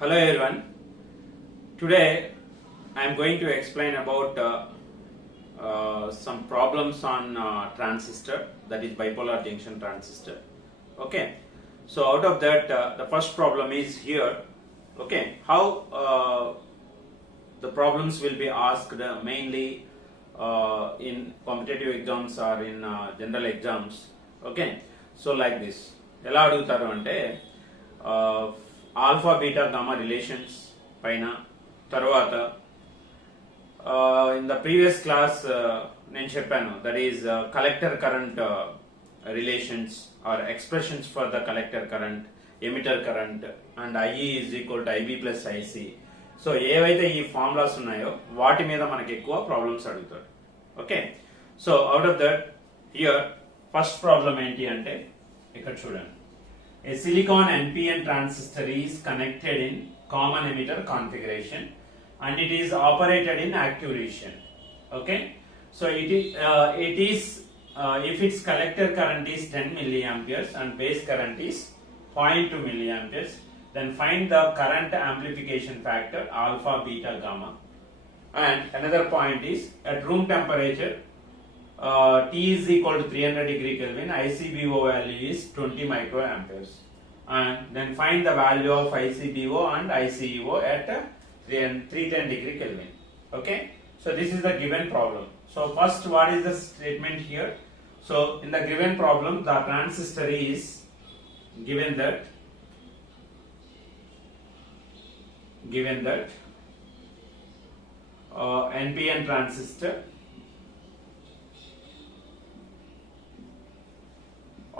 Hello everyone. Today I am going to explain about some problems on transistor, that is bipolar junction transistor. Okay. So out of that, the first problem is here. Okay. How the problems will be asked mainly in competitive exams or in general exams. Okay. So like this. ఎలా అడుగుతారు అంటే alpha beta gamma relations పైన, తర్వాత in the previous class నేను చెప్పాను, that is collector current relations or expressions for the collector current, emitter current and IE is equal to IB plus IC. So ఏవైతే ఈ formulas ఉన్నాయో వాటి మీద మనకి ఎక్కువ ప్రాబ్లమ్స్ అడుగుతాడు. Okay. So out of that here first problem ఏంటి అంటే ఇక్కడ చూడండి. A silicon NPN transistor is connected in common emitter configuration and it is operated in active region. Okay, so it is if its collector current is 10 milliamperes and base current is 0.2 milliamperes, then find the current amplification factor alpha, beta, gamma. And another point is at room temperature T is equal to 300 degree Kelvin, ICBO value is 20 microamperes, and then find the value of ICBO and ICEO at 310 degree Kelvin. Okay, so this is the given problem. So first, what is the statement here? So in the given problem, the transistor is given that NPN transistor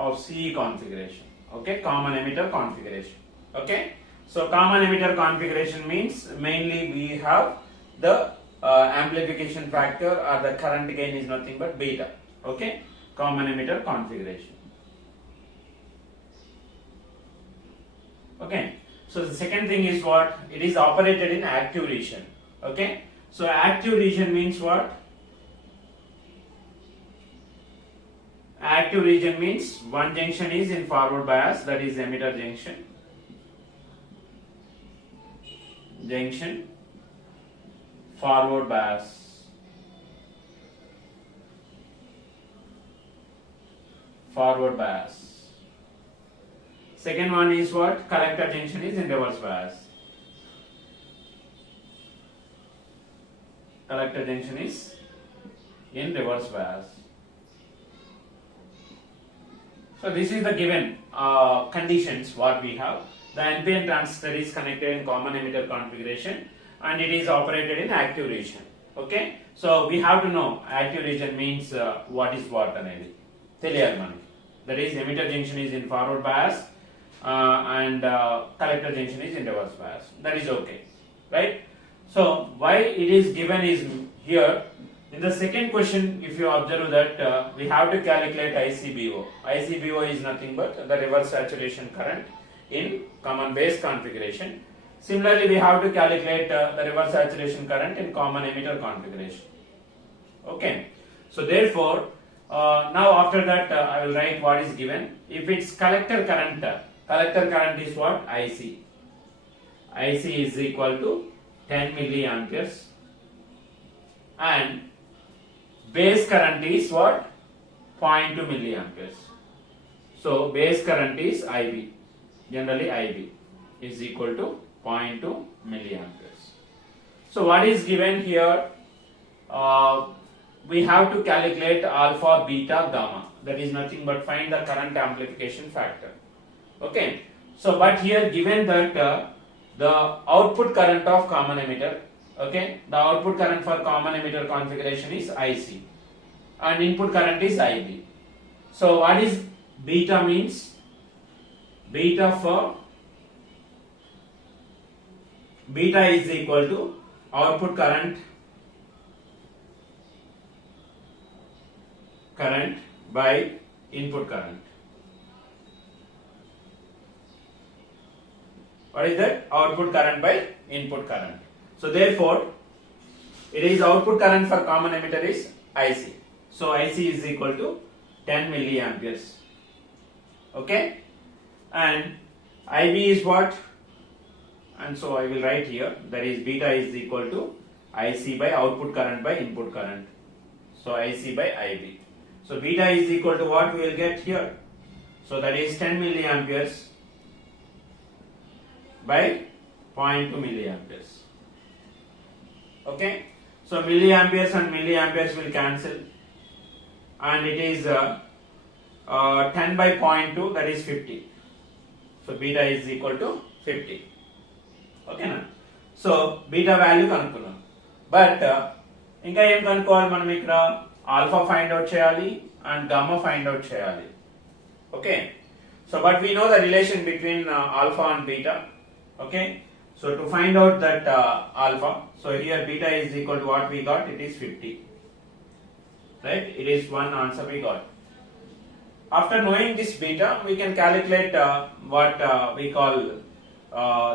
of CE configuration. Okay, common emitter configuration. Okay, so common emitter configuration means mainly we have the amplification factor or the current gain is nothing but beta. Okay, common emitter configuration. Okay, so the second thing is what? It is operated in active region. Okay, so active region means what? Active region means one junction is in forward bias, that is emitter junction forward bias, second one is what? Collector junction is in reverse bias, So this is the given conditions what we have. The NPN transistor is connected in common emitter configuration and it is operated in active region. Okay, so we have to know active region means what is what అనేది తెలియాలి మనకి. That is emitter junction is in forward bias and collector junction is in reverse bias. That is okay, right? So why it is given is here. In the second question, if you observe that we have to calculate ICBO. ICBO is nothing but the reverse saturation current in common base configuration. Similarly, we have to calculate the reverse saturation current in common emitter configuration. Okay. So therefore, now after that I will write what is given. If its collector current is what? IC. IC is equal to 10 milliamperes and base current is what? 0.2 milliamperes. So base current is IB. Generally IB is equal to 0.2 milliamperes. So what is given here? We have to calculate alpha, beta, gamma. That is nothing but find the current amplification factor. Okay. So but here given that the output current of common emitter, okay, the output current for common emitter configuration is IC and input current is IB. So what is beta means? Beta is equal to output current by input current. What is that? Output current by input current. So therefore, it is output current for common emitter is IC. So IC is equal to 10 milliamperes. Okay, and IB is what? and so I will write here, that is beta is equal to IC by output current by input current. So IC by IB. So beta is equal to what we will get here. So that is 10 milliamperes by 0.2 milliamperes. Okay. So milliamperes and milliamperes will cancel, and it is 10 by 0.2, that is 50. So beta is equal to 50. Okay na? So beta value kanukunnam. But ఇంకా ఏం కనుక్కోవాలి మనం ఇక్కడ, alpha find out చేయాలి and gamma find out చేయాలి. Okay, so but we know the relation between alpha and beta. Okay, so to find out that alpha, so here beta is equal to what we got, it is 50, right? It is one answer we got. After knowing this beta, we can calculate what we call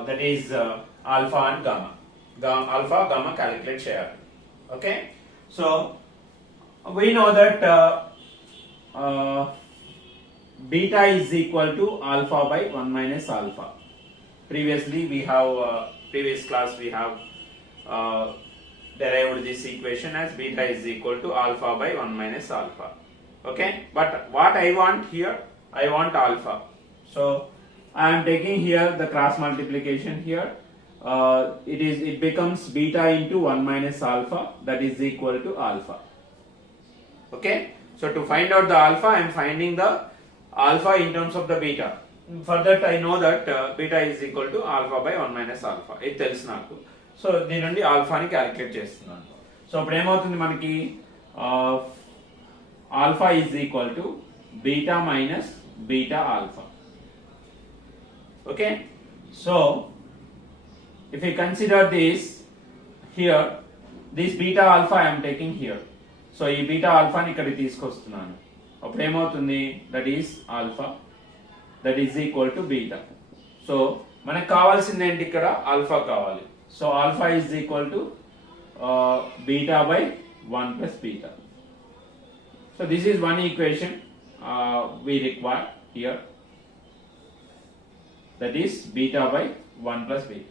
that is alpha and gamma. Alpha gamma calculate share. Okay, so we know that beta is equal to alpha by 1 minus alpha. Previously we have previous class we have derived this equation as beta is equal to alpha by 1 minus alpha. Okay, but what I want here, I want alpha. So I am taking here the cross multiplication here. It becomes beta into 1 minus alpha, that is equal to alpha. Okay, so to find out the alpha, I am finding the alpha in terms of the beta. For that I know that beta is equal to alpha by 1 minus alpha. ఇది తెలుసు నాకు. So దీని నుండి ఆల్ఫాని calculate చేస్తున్నాను. So ఇప్పుడు ఏమవుతుంది మనకి, alpha is equal to beta minus beta alpha. Okay, so if we consider this here, this beta alpha I am taking here. So ఈ beta alpha ని ఇక్కడ తీసుకొస్తున్నాను. అప్పుడు ఏమవుతుంది, that is alpha, that is equal to beta. So మనకు కావాల్సింది ఏంటి, ఇక్కడ alpha కావాలి. So alpha is equal to beta by 1 plus beta. So this is one equation we require here, that is beta by 1 plus beta.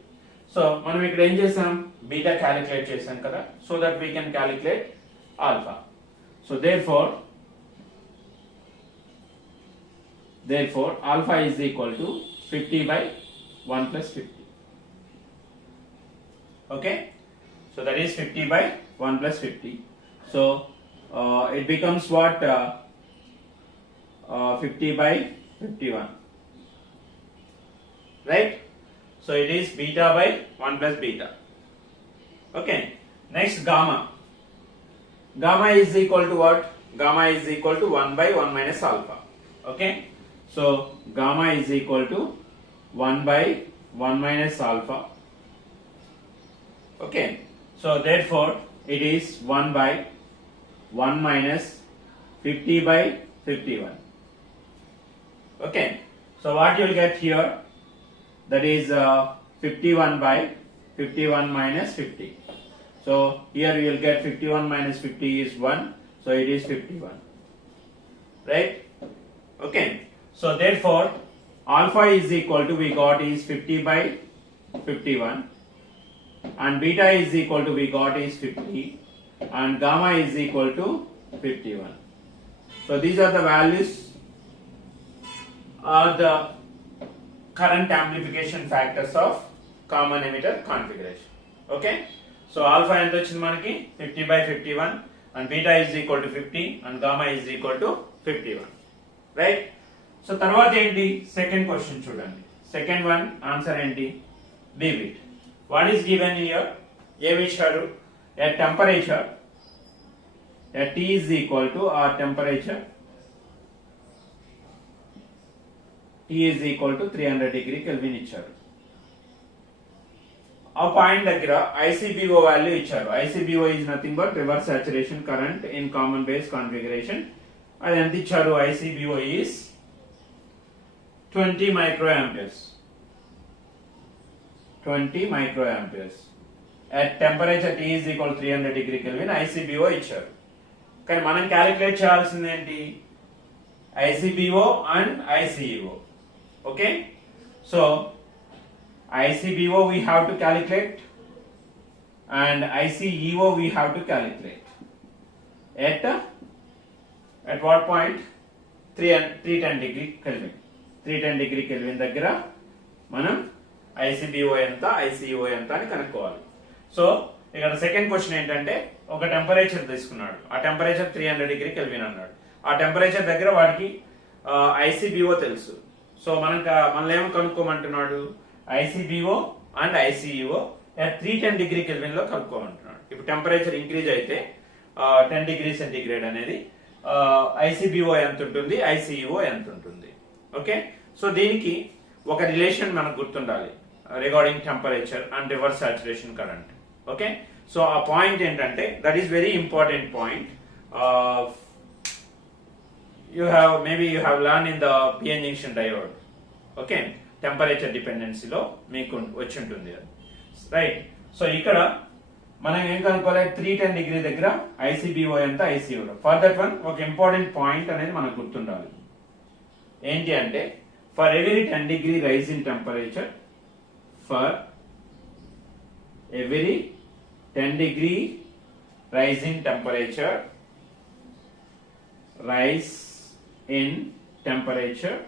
So మనం ఇక్కడ ఏం చేసాం, beta calculate చేసాం కదా, so that we can calculate alpha. So therefore alpha is equal to 50 by 1 plus 50. Okay, so that is 50 by 1 plus 50. So it becomes what, 50 by 51, right? So it is beta by 1 plus beta. Okay, next gamma. Gamma is equal to what? Gamma is equal to 1 by 1 minus alpha. Okay, so gamma is equal to 1 by 1 minus alpha. Okay, so therefore it is 1 by 1 minus 50 by 51. Okay, so what you will get here, that is 51 by 51 minus 50. So here you will get 51 minus 50 is 1, so it is 51, right? Okay, so therefore alpha is equal to, we got is 50 by 51, and beta is equal to, we got is 50, and gamma is equal to 51. So these are the values, are the current amplification factors of common emitter configuration. Okay, so alpha ఎంత వచ్చింది మనకి, 50 by 51, and beta is equal to 50, and gamma is equal to 51, right? So తర్వాత ఏంటి, second question చూడండి. Second one answer ఏంటి, leave it. What is given here, ఏమి ఇచ్చారు, a temperature at T is equal to, our temperature T is equal to 300 degree Kelvin ఇచ్చారు. ఆ point దగ్గర ICBO value ఇచ్చారు. ICBO is nothing but reverse saturation current in common base configuration. అది ఎంత ఇచ్చారు, ICBO is 20 microamperes. 20 microamperes at temperature T is equal to 300 degree Kelvin ICBO ఇచ్చారు. కానీ మనం క్యాలిక్యులేట్ చేయాల్సింది ఏంటి, ICBO and ICEO. Okay, so ICBO we have to calculate and ICEO we have to calculate at what point 310 degree Kelvin 310 degree Kelvin దగ్గర మనం ICBO ఎంత ICEO ఎంత అని కనుక్కోవాలి. సో ఇక్కడ సెకండ్ క్వశ్చన్ ఏంటంటే ఒక టెంపరేచర్ తీసుకున్నాడు, ఆ టెంపరేచర్ 300 డిగ్రీ కెల్విన్ అన్నాడు. ఆ టెంపరేచర్ దగ్గర వాడికి ICBO తెలుసు. సో మనల్ని ఏమో కనుక్కోమంటున్నాడు, ICBO and ICEO at 310 degree kelvin లో కనుక్కోమంటున్నాడు. ఇప్పుడు టెంపరేచర్ ఇంక్రీజ్ అయితే 10 డిగ్రీ సెంటిగ్రేడ్ అనేది ICBO ఎంత ఉంటుంది, ICEO ఎంత ఉంటుంది. ఓకే, సో దీనికి ఒక రిలేషన్ మనకు గుర్తుండాలి regarding temperature and reverse saturation current. Okay, so ఆ పాయింట్ ఏంటంటే that is very important point. you have learned in the PN junction diode. Okay, temperature డిపెండెన్సీలో మీకు వచ్చి ఉంటుంది రైట్. సో ఇక్కడ మనం ఏం కనుక్కోవాలి, 310 డిగ్రీ దగ్గర ICBO ఎంత ICEO. ఫర్ దట్ వన్ ఒక ఇంపార్టెంట్ పాయింట్ అనేది మనకు గుర్తుండాలి. ఏంటి అంటే for every 10 degree rise in temperature, for every 10 degree rise in temperature,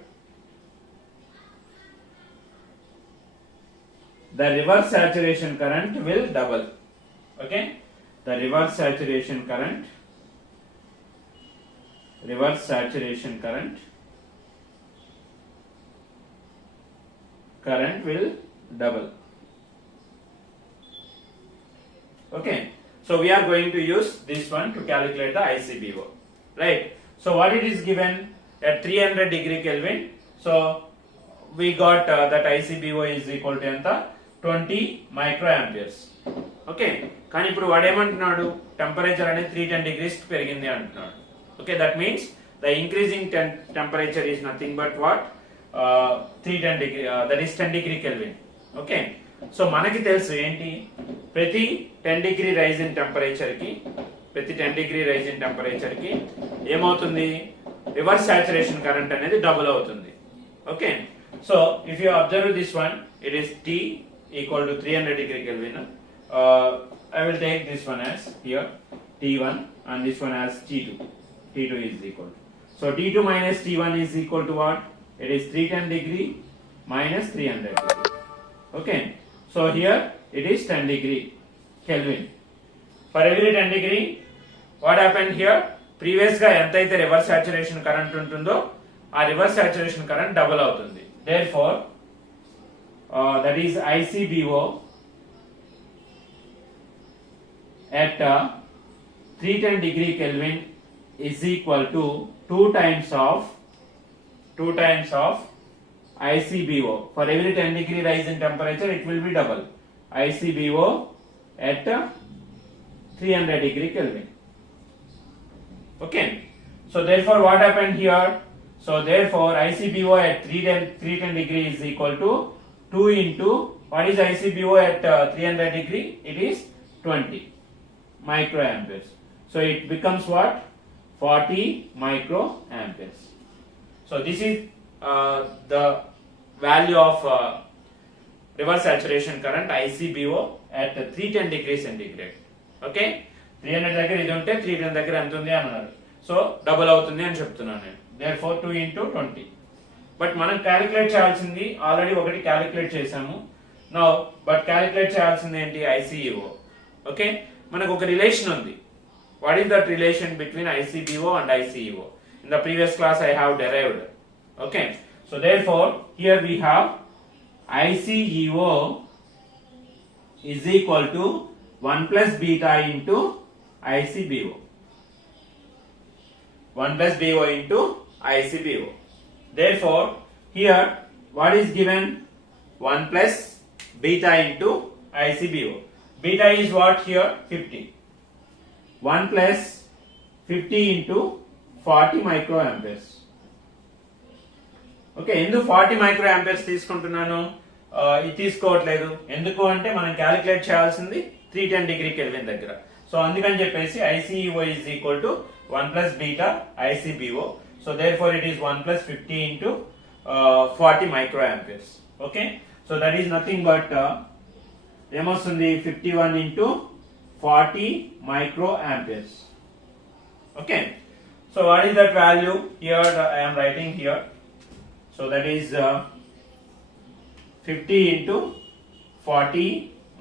the reverse saturation current will double. Okay, the reverse saturation current will double. Okay, so we are going to use this one to calculate the ICBO, right? So what it is given at 300 degree Kelvin, so we got that ICBO is equal to enta 20 microamperes. Okay, కానీ ఇప్పుడు వాడు ఏమంటున్నాడు, temperature అనేది 310 degrees పెరిగింది అంటున్నాడు. Okay, that means the increasing temperature is nothing but what 310 degree, that is 10 degree Kelvin. Okay, so మనకి తెలుసు ఏంటి, ప్రతి 10 డిగ్రీ రైజ్ ఇన్ టెంపరేచర్ కి ఏమవుతుంది, రివర్స్ సాచురేషన్ కరెంట్ అనేది డబుల్ అవుతుంది. Okay, so if you observe this one, it is T equal to 300 degree kelvin. I will take this one as here T1 and this one as T2. T2 is equal to, so T2 minus T1 is equal to what, it is 310 degree minus 300 degree. Okay, so here it is 10 degree Kelvin. For every 10 degree, what happened here, previous గా ఎంతైతే reverse saturation current ఉంటుందో ఆ reverse saturation current double అవుతుంది. Therefore that is ICBO at 310 degree Kelvin is equal to 2 times of ICBO. For every 10 degree rise in temperature, it will be double. ICBO at 300 degree Kelvin. Okay, so therefore what happened here, so therefore ICBO at 310 degree is equal to 2 into what is ICBO at 300 degree, it is 20 microamperes. So it becomes what, 40 microamperes. So this is the value of reverse saturation current ICBO at 310 degree centigrade. Okay, 300 దగ్గర ఇది ఉంటే 310 దగ్గర ఎంత ఉంది అన్నారు, so double అవుతుంది అని చెప్తున్నాను నేను. therefore 2 into 20. బట్ మనం క్యాలిక్యులేట్ చేయాల్సింది ఆల్రెడీ ఒకటి క్యాలిక్యులేట్ చేసాము. నౌ బట్ క్యాలిక్యులేట్ చేయాల్సింది ఏంటి, ICEO. ఓకే, మనకు ఒక రిలేషన్ ఉంది. What is that relation between ICBO and ICEO? In the previous class I have derived. Okay, so therefore here we have ICEO is equal to 1 plus beta into ICBO. 1 plus BO into ICBO. Therefore here what is given, 1 plus beta into ICBO. Beta is what here, 50. 1 plus 50 into 40 microamperes. Okay, ఎందుకు 40 మైక్రోయాంపియర్స్ తీసుకుంటున్నాను, ఇది తీసుకోవట్లేదు ఎందుకు అంటే మనం calculate చేయాల్సింది 310 degree kelvin దగ్గర. So అందుకని చెప్పేసి ICEO is equal to 1 plus beta ICBO. So therefore it is 1 plus 50 into 40 microamperes. Okay, So that is nothing but ఏమొస్తుంది 51 into 40 microamperes. Okay, so what is that value? Here I am writing here. So that is 50 into 40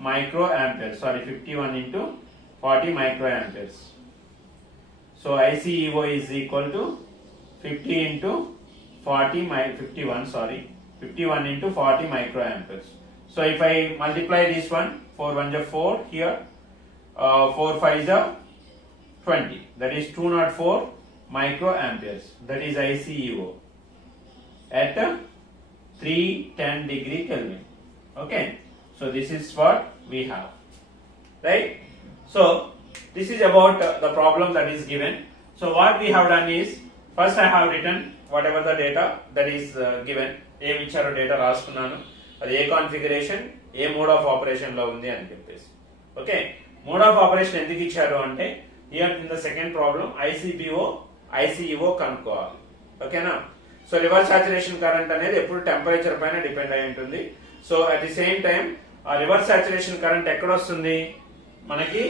microamperes. Sorry, 51 into 40 microamperes. So ICEO is equal to 50 into 51 into 40 microamperes. So if I multiply this one, 4 1s are 4 here, 4 5s are 20. That is 204 microamperes. That is ICEO at 310 degree Kelvin. Okay, so this is what we have, right? So this is about the problem that is given. So what we have done is, first I have written whatever the data that is given. ఏమి ఇచ్చారో data రాసుకున్నాను, అది ఏ configuration, ఏ mode of operation లో ఉంది అని చెప్పేసి. ఓకే, మోడ్ ఆఫ్ ఆపరేషన్ ఎందుకు ఇచ్చారు అంటే, here in the second problem ICEO కనుక్కోవాలి. ఓకేనా? సో రివర్స్ సాచురేషన్ కరెంట్ అనేది ఎప్పుడు టెంపరేచర్ పైన డిపెండ్ అయి ఉంటుంది. So at the same time ఆ రివర్స్ సాచురేషన్ కరెంట్ ఎక్కడ వస్తుంది మనకి,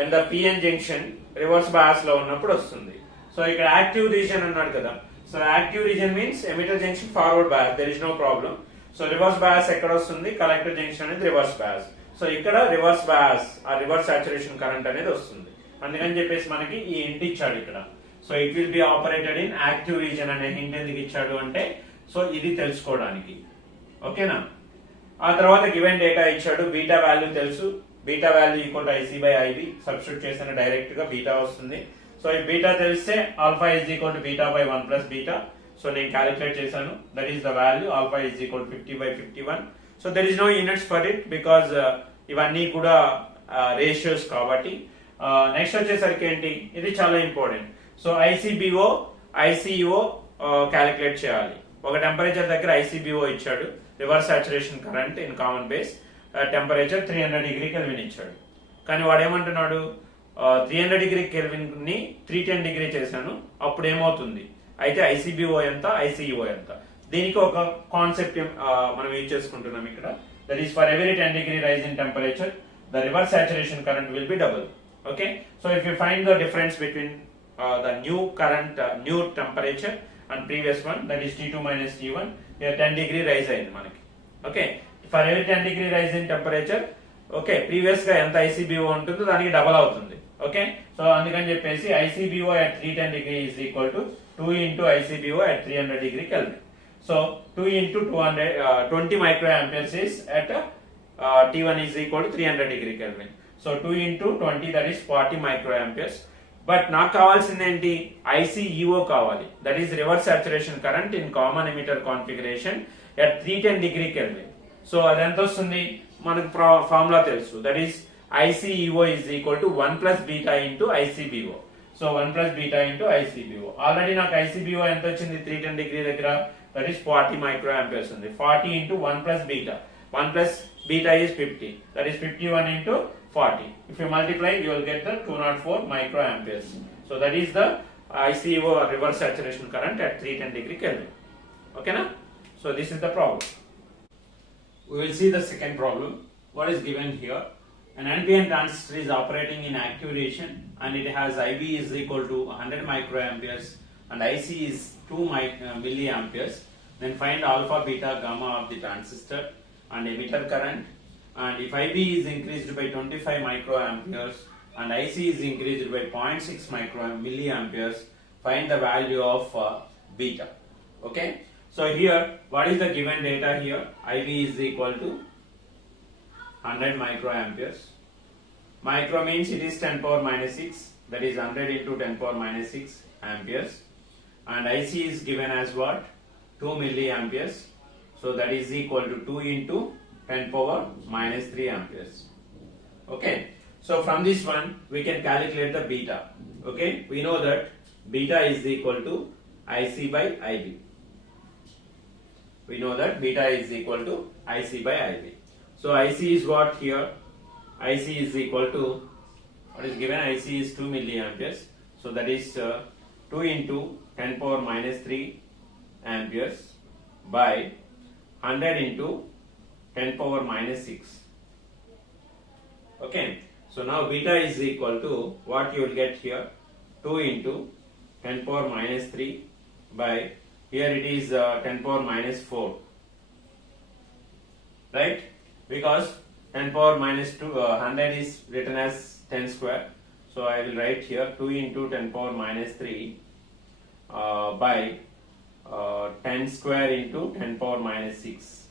when the PN junction reverse bias లో ఉన్నప్పుడు వస్తుంది. సో ఇక్కడ యాక్టివ్ రీజన్ అన్నాడు కదా, so active region means emitter junction forward bias, there is no problem. So reverse bias ఎక్కడ వస్తుంది, కలెక్టర్ జంక్షన్ అనేది రివర్స్ బయాస్. సో ఇక్కడ రివర్స్ బయాస్, ఆ రివర్స్ సాచురేషన్ కరెంట్ అనేది వస్తుంది. అందుకని చెప్పేసి మనకి ఈ హింట్ ఇచ్చాడు ఇక్కడ. So it will be operated in active region అనే హింట్ ఎందుకు ఇచ్చాడు అంటే, సో ఇది తెలుసుకోవడానికి. ఓకేనా? ఆ తర్వాత గివెన్ డేటా ఇచ్చాడు, బీటా వాల్యూ తెలుసు, beta value equal to IC by IB, substitute చేసిన డైరెక్ట్ గా బీటా వస్తుంది. సో ఈ బీటా తెలిస్తే alpha is equal to beta by 1 plus beta. So నేను క్యాలిక్యులేట్ చేశాను, that is the value, alpha is equal to 50 by 51. So there is no units for it because ఇవన్నీ కూడా ratios కాబట్టి. Next వచ్చేసరికి ఏంటి, ఇది చాలా ఇంపార్టెంట్. సో ఐసిఇఓ క్యాలిక్యులేట్ చేయాలి. ఒక టెంపరేచర్ దగ్గర ఐసిబిఓ ఇచ్చాడు, reverse saturation current in common base, temperature 300 degree kelvin ఇచ్చాడు. కానీ వాడు ఏమంటున్నాడు, 300 డిగ్రీ కెల్విన్ ని 310 డిగ్రీ చేశాను, అప్పుడు ఏమవుతుంది, అయితే ఐసిబిఓ ఎంత, ఐసిఇఓ ఎంత. దీనికి ఒక కాన్సెప్ట్ మనం యూజ్ చేసుకుంటున్నాం ఇక్కడ. That is for every 10 degree rise in temperature, the reverse saturation current will be double. Okay, so if you find the difference between the new current, new temperature and previous one, that is T2 minus T1, here 10 degree rise అయింది మనకి. Okay, for every 10 degree rise in temperature, okay, previous గా ఎంత ICBO ఉంటుందో దానికి double అవుతుంది. Okay, so అందుకని చెప్పేసి ICBO at 310 degree is equal to 2 into ICBO at 300 degree Kelvin. So 2 into 20 microamperes is at T1 is equal to 300 degree Kelvin. So 2 into 20, that is 40 microamperes. But నాకు కావాల్సింది ఏంటి, ICEO కావాలి, that is reverse saturation current in common emitter configuration at 310 degree Kelvin. So అది ఎంత వస్తుంది మనకు formula తెలుసు, that is ICEO is equal to 1 plus beta into ICBO. So 1 plus beta into ICBO. Already నాకు ICBO ఎంత వచ్చింది 310 degree దగ్గర, that is 40 microamperes ఉంది. 40 into 1 plus beta. 1 plus beta is 50. That is 51 into 40. If you multiply, you will get the 204 microamperes. So that is the ICEO reverse saturation current at 310 degree Kelvin. Okay na? So this is the problem. We will see the second problem. What is given here? An NPN transistor is operating in active region and it has IB is equal to 100 microamperes and IC is 2 milliamperes. Then find alpha, beta, gamma of the transistor and emitter current. And if IB is increased by 25 microamperes and IC is increased by 0.6 milliamperes, find the value of beta. Okay. So here, what is the given data here? IB is equal to 100 microamperes. Micro means it is 10 power minus 6, that is 100 into 10 power minus 6 amperes. And IC is given as what? 2 milliamperes. So that is equal to 2 into 10 power minus 3 amperes. Okay. So from this one, we can calculate the beta. Okay. We know that beta is equal to IC by IB. We know that beta is equal to IC by IB. So IC is what here? IC is equal to, what is given? IC is 2 milliamperes. So that is 2 into 10 power minus 3 amperes by 100 into 10 power minus 6. Okay, so now beta is equal to what you will get here, 2 into 10 power minus 3 by, here it is 10 power minus 4, right? Because 10 power minus 2, 100 is written as 10 square. So I will write here 2 into 10 power minus 3 by 10 square into 10 power minus 6.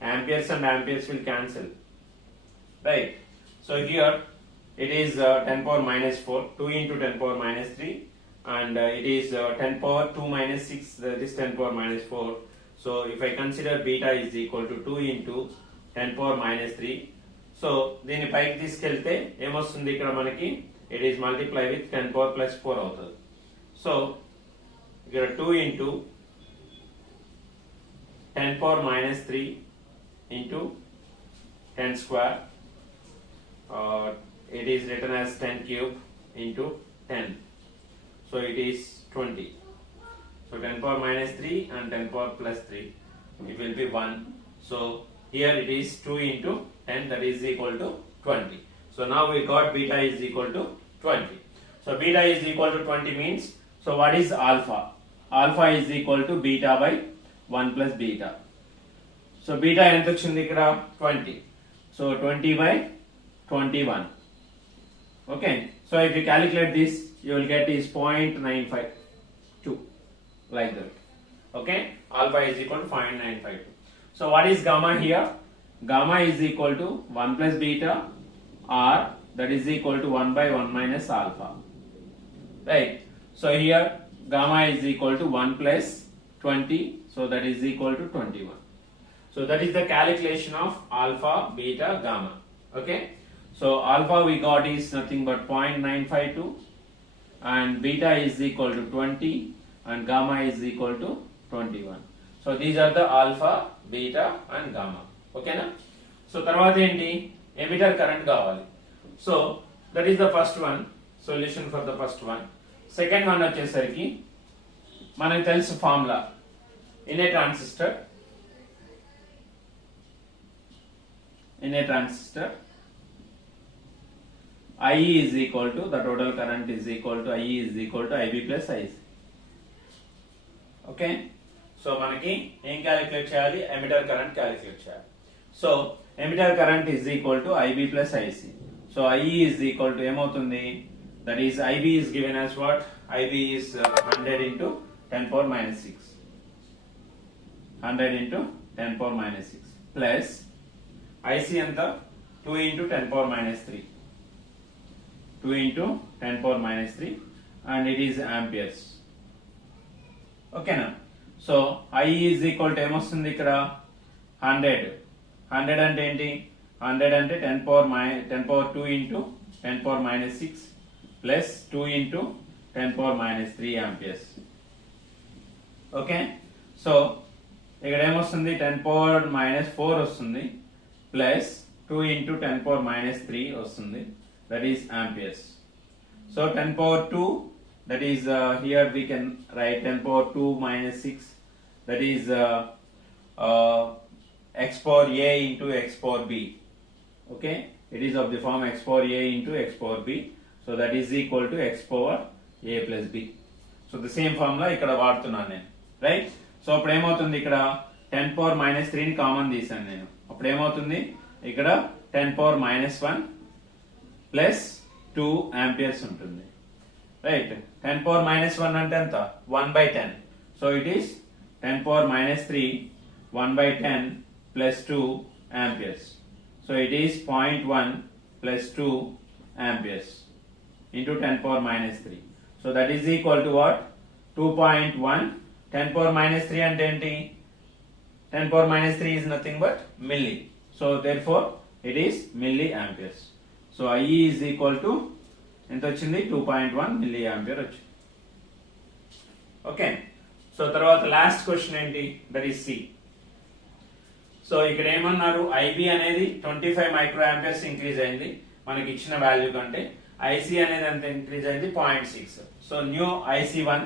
Amperes and amperes will cancel, right? So here it is 10 power minus 4, 2 into 10 power minus 3, and it is 10 power 2 minus 6, that is 10 power minus 4. So if I consider beta is equal to 2 into 10 power minus 3, so దీన్ని పైకి తీసుకెళ్తే ఏమొస్తుంది ఇక్కడ మనకి, it is multiply with 10 power plus 4 అవుతుంది. So ఇక్కడ 2 into 10 power minus 3 into 10 square, it is written as 10 cube into 10, so it is 20. So 10 power minus 3 and 10 power plus 3, it will be 1. So here it is 2 into 10, that is equal to 20. So now we got beta is equal to 20. So beta is equal to 20 means, so what is alpha? Alpha is equal to beta by 1 plus beta. So beta ఎంత వచ్చింది ఇక్కడ 20. So 20 by 21. Okay. So if you calculate this, you will get is 0.952, like that. Okay. Alpha is equal to 0.952. So what is gamma here? Gamma is equal to 1 plus beta, or that is equal to 1 by 1 minus alpha, right? So here gamma is equal to 1 plus 20, so that is equal to 21. So that is the calculation of alpha, beta, gamma. Okay, so alpha we got is nothing but 0.952, and beta is equal to 20, and gamma is equal to 21. So these are the alpha, beta and gamma. Okay na? So తర్వాత ఏంటి, emitter current కావాలి. So that is the first one, solution for the first one. Second one వచ్చేసరికి మనకు తెలుసు formula, in a transistor IE is equal to, the total current is equal to, IE is equal to IB plus IC. Okay, so మనకి ఏం calculate చేయాలి, emitter current calculate చేయాలి. So emitter current is equal to IB plus IC. So IE is equal to ఏమవుతుంది, that is IB is given as what, IB is 100 into 10 power minus 6, 100 into 10 power minus 6 plus IC ఎంత 2 into 10 power minus 3, 2 into 10 power minus 3, and it is amperes. Okay na? So IE is equal to ఏమొస్తుంది ఇక్కడ 100 అంటే ఏంటి, 100 అంటే 10 power 2 into 10 power minus 6 plus 2 into 10 power minus 3 amperes. Okay, so ఇక్కడ ఏమొస్తుంది 10 power minus 4 వస్తుంది plus 2 into 10 power minus 3 వస్తుంది, that is amperes. So 10 power 2, that is here we can write 10 power 2 minus 6, that is x power a into x power b. Okay, it is of the form x power a into x power b, so that is equal to x power a plus b. So the same formula ikkada vaadtunnan nenu, right? So appudu emoutundi ikkada 10 power minus 3 ni common teesanu nenu, appudu emoutundi ikkada 10 power minus 1 plus 2 amperes untundi, right? 10 power minus 1 ante enta 1 by 10, so it is 10 power minus 3 1 by 10 plus 2 amperes. So it is 0.1 plus 2 amperes into 10 power minus 3. So that is equal to what? 2.1. 10 power minus 3 and 10 power minus 3 is nothing but milli. So therefore it is milliamperes. So IE is equal to ఎంత వచ్చింది 2.1 milliampere వచ్చింది. Okay. So తర్వాత last question ఏంటి, that is C. So ఇక్కడ ఏమన్నారు, IB అనేది 25 micro amperes increase అయింది మనకి ఇచ్చిన వాల్యూ కంటే, ఐసి అనేది ఎంత ఇంక్రీజ్ అయింది 0.6. So new IC one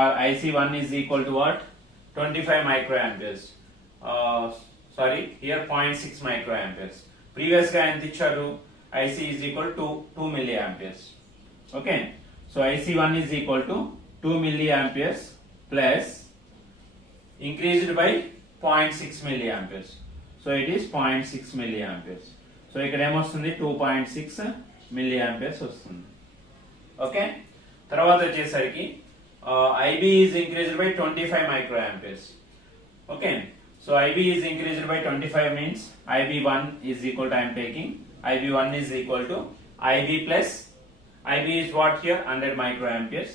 or IC one is equal to what, 25 micro amperes. sorry here 0.6 microamperes. Previous గా ఎంత ఇచ్చారు? IC is equal to 2 milliamperes. Okay, so IC1 is equal to 2 milliamperes plus increased by 0.6 milliamperes. So it is 0.6 milliamperes. So ఇక్కడ ఏమొస్తుంది 2.6 milliamperes వస్తుంది. Okay, తర్వాత వచ్చేసరికి IB is increased by 25 microamperes. Okay, so IB is increased by 25 means IB1 is equal to, I am taking IB1 is equal to IB plus IB is what here 100 microamperes.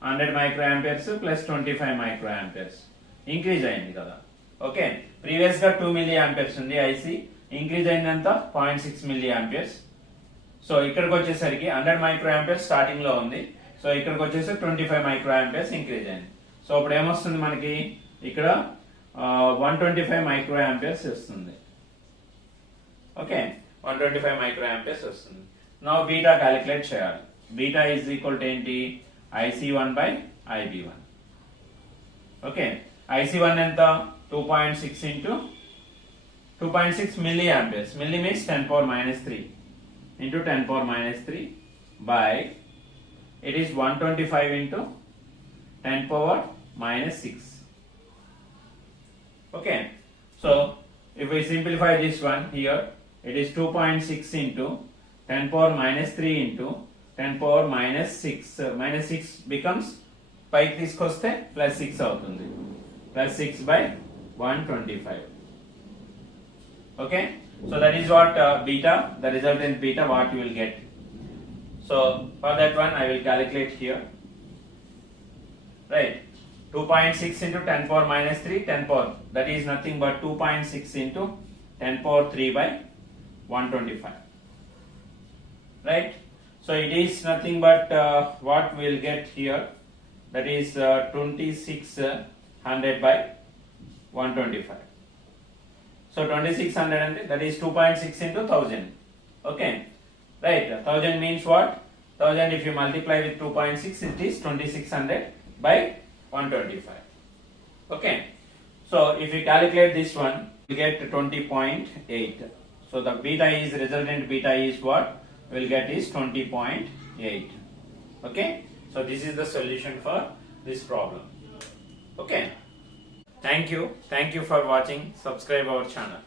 100 microamperes plus 25 microamperes increase అయింది కదా. Okay, previous గా 2 milliamperes ఉంది IC, increase అయిందంత 0.6 milliamperes. So ఇక్కడికి వచ్చేసరికి 100 microamperes starting లో ఉంది, so ఇక్కడికి వచ్చేసి 25 microamperes ఇంక్రీజ్ అయింది. సో ఇప్పుడు ఏమొస్తుంది మనకి ఇక్కడ 125 microamperes వస్తుంది. ఓకే, 125 microamperes వస్తుంది. నౌ బీటా క్యాలిక్యులేట్ చేయాలి. బీటా ఈజ్ ఈక్వల్ టు ఏంటి? IC1 by IB1. Okay, IC1 ఎంత? 2.6 into 2.6 milliamperes. Milli means 10 power minus 3 into 10 power minus 3 by, it is 125 into 10 power minus 6. Okay, so if we simplify this one here, it is 2.6 into 10 power minus 3 into 10 power minus 6. Minus 6 becomes పైకి తీసుకొస్తే plus 6 అవుతుంది. Plus 6 by 125. Okay, so that is what beta, the resultant beta what you will get. So for that one I will calculate here. Right, 2.6 into 10 power minus 3, 10 power, that is nothing but 2.6 into 10 power 3 by 125. Right, so it is nothing but what we will get here, that is 2600 by 125. So 2600 and that is 2.6 into 1000. Okay, right, 1000 means what? 1000 if you multiply with 2.6, it is 2600 by 125. Okay, so if you calculate this one, you get 20.8. So the beta is, resultant beta is what we'll get is 20.8. Okay, so this is the solution for this problem. Okay, thank you for watching. Subscribe our channel.